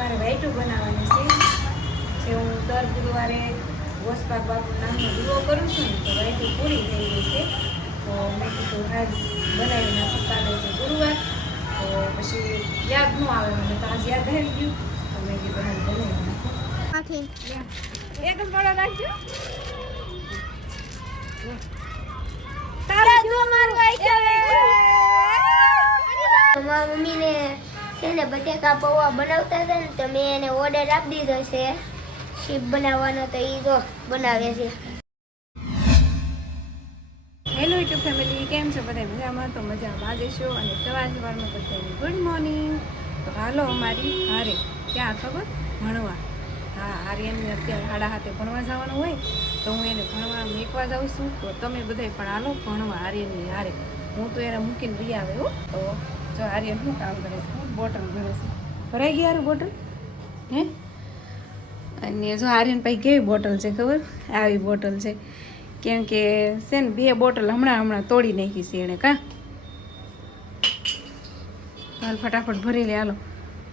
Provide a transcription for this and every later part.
મારે વાઈટું બનાવવાની છે જે હું દર ગુરુવારે ગોસપાક બાપુ નામનો દીવો કરું છું ને તો વાઈટું પૂરી થઈ ગઈ છે તો મેં કીધું હા બનાવી નાખું કાલે છે ગુરુવાર તો પછી યાદ ન આવે મને તો આજ યાદ આવી ગયું તો મેં કીધું હા બનાવી નાખું એક જ બળો રાખજો મારા મમ્મીને છે ને, બટેકા પૌવા બનાવતા હતા ને, તો મેં એને ઓર્ડર આપી દીધો છે. શીપ બનાવવાનો તો એ જો બનાવે છે. હેલો યુટ્યુબ ફેમિલી કેમ છો બધા? મજામાં? તો મજામાં. છો અને સવાર સવારમાં બધાને ગુડ મોર્નિંગ તો હાલો અમારી હારે. ક્યાં ખબર? ભણવા. હા આર્યનને અત્યારે સાડા હાથે ભણવા જવાનું હોય, તો હું એને ભણવા મેકવા જાઉં છું. તો તમે બધાય પણ હાલો ભણવા આર્યનની હારે. હું તો એને મૂકીને રહી આવે, હો. તો જો આર્યન શું કામ કરે છે? બોટલ ભરે છે. ભરાઈ ગઈ યાર બોટલ? હે? અને જો આર્યન પાસે કેવી બોટલ છે ખબર? આવી બોટલ છે. કેમ કે છે ને બે બોટલ હમણાં હમણાં તોડી નાખી છે એણે કા? હાલ ફટાફટ ભરી લે, હાલો.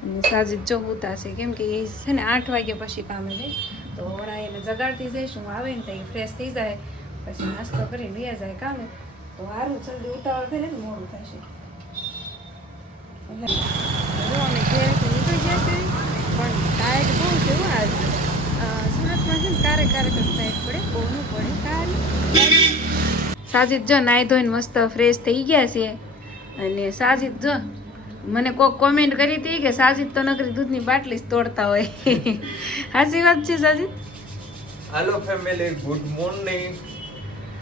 અને સાજી જો ઉતા છે. કેમ કે એ છે ને આઠ વાગ્યા પછી કામે જાય. તો હમણાં એને જગાડતી જઈશ હું આવે ને તો એ ફ્રેશ થઈ જાય. પછી નાસ્તો કરીને લઈ જાય કામે. તો સારું જલ્દી ઉતાવળ કરે ને મોડું થશે. જો અમે ઘરેથી નીકળી ગયા છે પણ ટાયર્ડ બહુ છે. હો આજ સુરતમાં છે ને ક્યારેક ક્યારેક જ ટાયર્ડ પડે બહુ ન પડે કાલે સાજીદ જો નાઈ ધોઈને મસ્ત ફ્રેશ થઈ ગયા છે અને સાજીદ જો મને કોક કોમેન્ટ કરી હતી કે સાજીદ તો નકરી દૂધની બાટલી તોડતા હોય. સાચી વાત છે સાજીદ? હાલો ફેમિલી ગુડ મોર્નિંગ.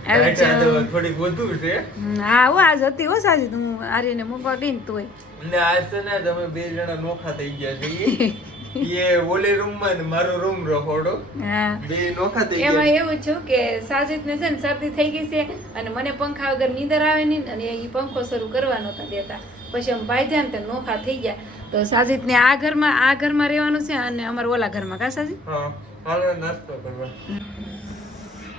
થોડીક વધુ છે. હા હો આજ હતી હો સાજીદ હું આર્યને મૂકવા ગઈ ને તોય. ને આજ છે ને તમે બે જણા નોખા થઈ ગયા છે. એ ઓલી રૂમમાં ને મારો રૂમ રહોડો બે નોખા થઈ એમાં એવું છું કે સાજીદને છે ને શરદી થઈ ગઈ છે અને મને પંખા વગર નીંદર આવે નહીં અને એ પંખો શરૂ કરવા નહોતા દેતા. પછી આમ ભાઈ ધ્યાન તે નોખા થઈ ગયા. તો સાજીદને આ ઘરમાં આ ઘરમાં રહેવાનું છે અને અમારા ઓલા ઘરમાં કા સાજી હા હાલો નાસ્તો કરવા.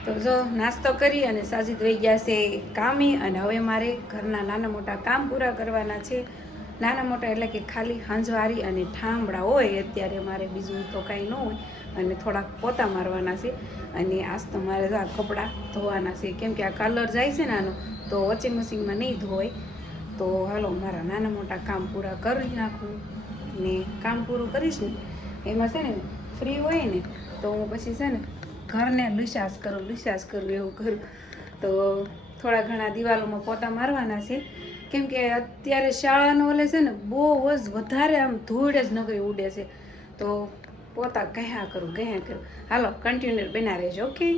તો જો નાસ્તો કરી અને સાજી ધોઈ ગયા છે કામે અને હવે મારે ઘરના નાના મોટા કામ પૂરા કરવાના છે. નાના મોટા એટલે કે ખાલી હંજવારી અને ઠામડા હોય અત્યારે મારે બીજું તો કાંઈ ન હોય અને થોડાક પોતા મારવાના છે. અને આજ તો મારે આ કપડાં ધોવાના છે. કેમ કે આ કલર જાય છે ને આનો, તો વોશિંગ મશીનમાં નહીં ધોવાય. તો હાલો મારા નાના મોટા કામ પૂરા કરી નાખું ને કામ પૂરું કરીશ ને, એમાં છે ને ફ્રી હોય ને, તો હું પછી છે ને ઘરને લુસાસ કરું લુસાસ કરું એવું કરું તો થોડા ઘણા દિવાલોમાં પોતા મારવાના છે. કેમ કે અત્યારે શાળાનો ઓલે છે ને, બહુ જ વધારે આમ ધૂળ જ નગરી ઉડે છે. તો પોતા કહ્યા કરું કહ્યા કરું. હાલો કન્ટિન્યુ બના રહેજો ઓકે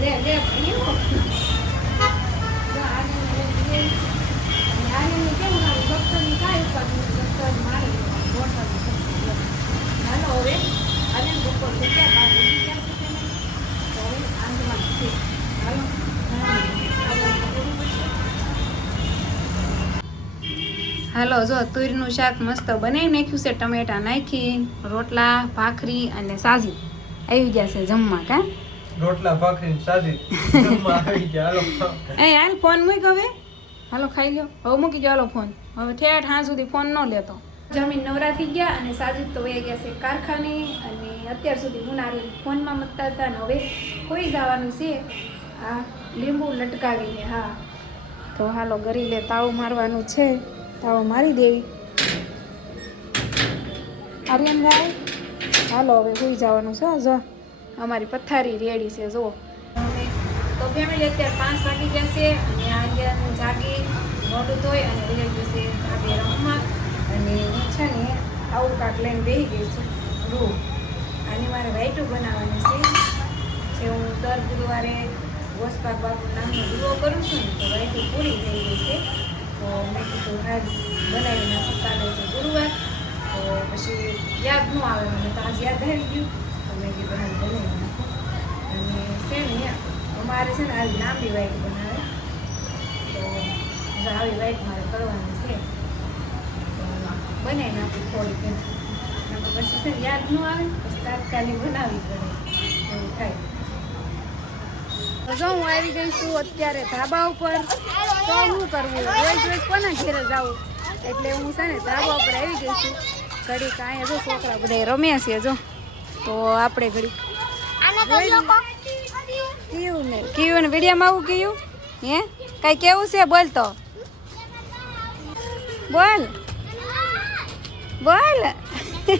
લે લે અહીંયા જો આર્યનને લઈ ગઈ. અને આર્યનને કેવું લાગે? ડૉક્ટરની કાંઈ ઉપાધિ નથી. ડૉક્ટર મારે બોટલ હાલો હવે આર્યન બપોર થઈ ગયા બાર વાગી ગયા છે તેને. તો હવે આંધમાં છે હાલો હાલો જો તુરનું શાક મસ્ત બનાવી નાખ્યું છે ટમેટા નાખી રોટલા ભાખરી અને સાજી. આવી ગયા છે જમવા કા? રોટલા ભાખરી સાજી. જમવા આવી ગયા. હાલો એ હાલ ફોન મૂક હવે. હાલો ખાઈ લ્યો. હવે મૂકી ગયો હાલો ફોન. હવે ઠેઠ હા સુધી ફોન ન લેતો. જમીન નવરા થઈ ગયા અને સાજીદ તો વહી ગયા છે કારખાને અને અત્યાર સુધી હું નારી ફોનમાં મતતા હતા ને હવે કોઈ જવાનું છે? આ લીંબુ લટકાવીને હા. તો હાલો ગરીલે તાવ મારવાનું છે. તાવ મારી દેવી. આર્યનભાઈ, હાલો હવે સુઈ જવાનું છે, જો. અમારી પથારી રેડી છે, જુઓ. તો ફેમિલી અત્યારે પાંચ વાગી ગયા છે, અને આર્યન જાગી, મોઢું ધોઈ અને ગયું છે ધાબે રમવા. અને હું છે ને આવું કાંક લઈને બેસી ગઈ છું, રૂ. આની મારે રાઈટું બનાવવાની છે, જે હું દર ગુરુવારે વસપાક બાપુ નામનો દીવો કરું છું ને, તો વાઈટું પૂરી થઈ ગઈ છે. તો મેં કીધું હા બનાવી નાખું કાલે છે ગુરુવાર, તો પછી યાદ ન આવે, મને તો આજ યાદ આવી ગયું. તો મેં કીધું હા બનાવી નાખું. અને છે ને અમારે છે ને આવી લાંબી વાઈટ બનાવે. તો આવી વાઈટ મારે કરવાની છે. બનાવી નાખું થોડીક એમ. પછી છે યાદ ન આવે, પછી તાત્કાલિક બનાવવી પડે. એવું થાય. જો હું આવી ગઈ છું અત્યારે ધાબા ઉપર. તો શું કરવું? રોજ રોજ કોના ઘેરે જાવું? એટલે હું છે ને ધાબા ઉપર આવી ગઈ છું. ઘડી કાંઈ જો છોકરા બધા રમ્યા છે જો. તો આપણે ઘડી કયું ને કયું ને વિડીયામાં આવું કયું હે? કઈ કેવું છે? બોલ તો. બોલ. બોલ.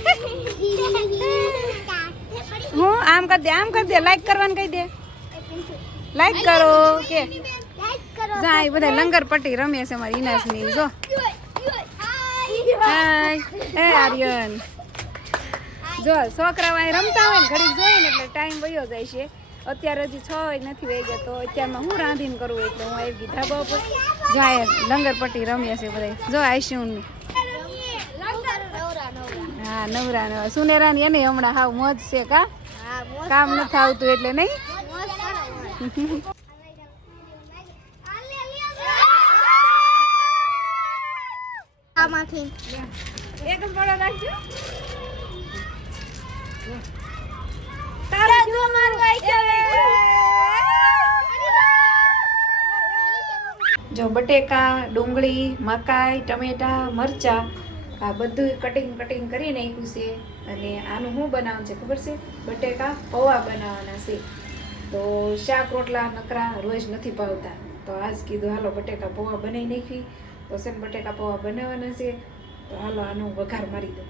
હું આમ કરી દે આમ કરી દે લાઈક કરવાનું કહી દે. લાઈક કરો કે લાઈક કરો જા એ બધા લંગર પટ્ટી રમે છે મારી ઇનાસની જો. હાય. એ આર્યન. જો છોકરા વાય રમતા હોય ને ઘડીક જોઈને એટલે ટાઈમ વયો જાય છે. અત્યારે હજી છ નથી વહી ગયા તો અત્યારમાં હું રાંધીને કરું એટલે હું આવી ગઈ ધાબા ઉપર. જાય લંગર પટ્ટી રમીએ છે બધા જો આઈશું હા નવરા નવરા. સુનેરાની એને હમણાં હાવ મોજ છે કા? કામ નથી આવતું એટલે નહીં? આમાંથી એક જ બળો રાખજો. તારા જો બટેકા ડુંગળી મકાઈ ટમેટા મરચા આ બધું કટિંગ કટિંગ કરી નાખ્યું છે. અને આનું શું બનાવવાનું છે ખબર છે? બટેકા પૌવા બનાવવાના છે. તો શાક રોટલા નકરા રોજ નથી ભાવતા. તો આજ કીધું હાલો બટેકા પૌવા બનાવી નાખી. તો છે બટેકા પૌવા બનાવવાના છે તો હાલો આનો વઘાર મારી દઉં.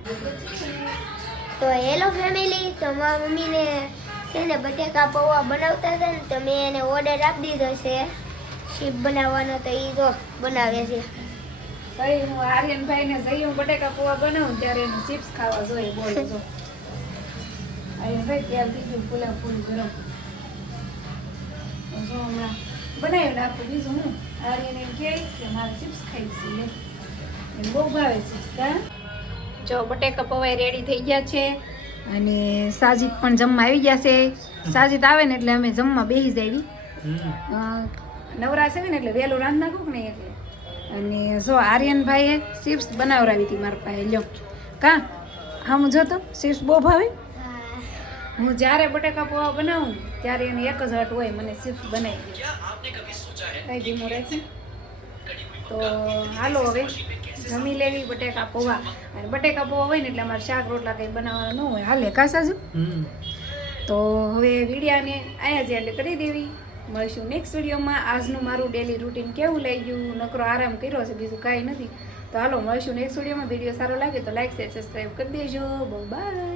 તો હેલો ફેમિલી તો મારા મમ્મીને છે ને બટેકા પૌવા બનાવતા હતા ને તો મેં એને ઓર્ડર આપી દીધો છે. શીપ બનાવવાનો તો એ જો બનાવે છે. ભાઈ હું આર્યનભાઈને જઈ હું બટેકા પૌવા બનાવું ત્યારે એનું ચિપ્સ ખાવા જોઈએ બોલ જો. આર્યનભાઈ ત્યાં દીધું ફૂલા ફૂલ ગરમ. જો હમણાં બનાવી નાખું બીજું હું આર્યન એમ કહે કે મારે ચિપ્સ ખાઈ છે. એમ બહુ ભાવે ચિપ્સ કા? જો બટેકા પવાય રેડી થઈ ગયા છે. અને સાજીદ પણ જમવા આવી ગયા છે. સાજીદ આવે ને એટલે અમે જમવા બેસી જાવી અ, નવરા છે ને એટલે વહેલું રાંધ નાખું ને નહીં એટલે? અને જો આર્યનભાઈએ ચિપ્સ બનાવરાવી હતી મારા પાસે લ્યો. કા? હા હું તો ચિપ્સ બહુ ભાવે? હું જ્યારે બટાકા પૌવા બનાવું ત્યારે એની એક જ હટ હોય મને ચિપ્સ બનાવી દે. કઈ ધીમું રહેશે? તો હાલો હવે જમી લેવી બટેકા પૌવા. અને બટેકા પૌવા હોય ને એટલે અમારે શાક રોટલા કંઈ બનાવવાના ન હોય. હાલે કા સાજુ તો હવે વિડીયાને અહીંયા જ એટલે કરી દેવી. મળીશું નેક્સ્ટ વિડીયોમાં. આજનું મારું ડેલી રૂટીન કેવું લઈ ગયું નકરો આરામ કર્યો છે બીજું કાંઈ નથી. તો હાલો મળીશું નેક્સ્ટ વિડીયોમાં. વીડિયો સારો લાગે તો લાઈક શેર સબસ્ક્રાઈબ કરી દેજો. બહુ બાય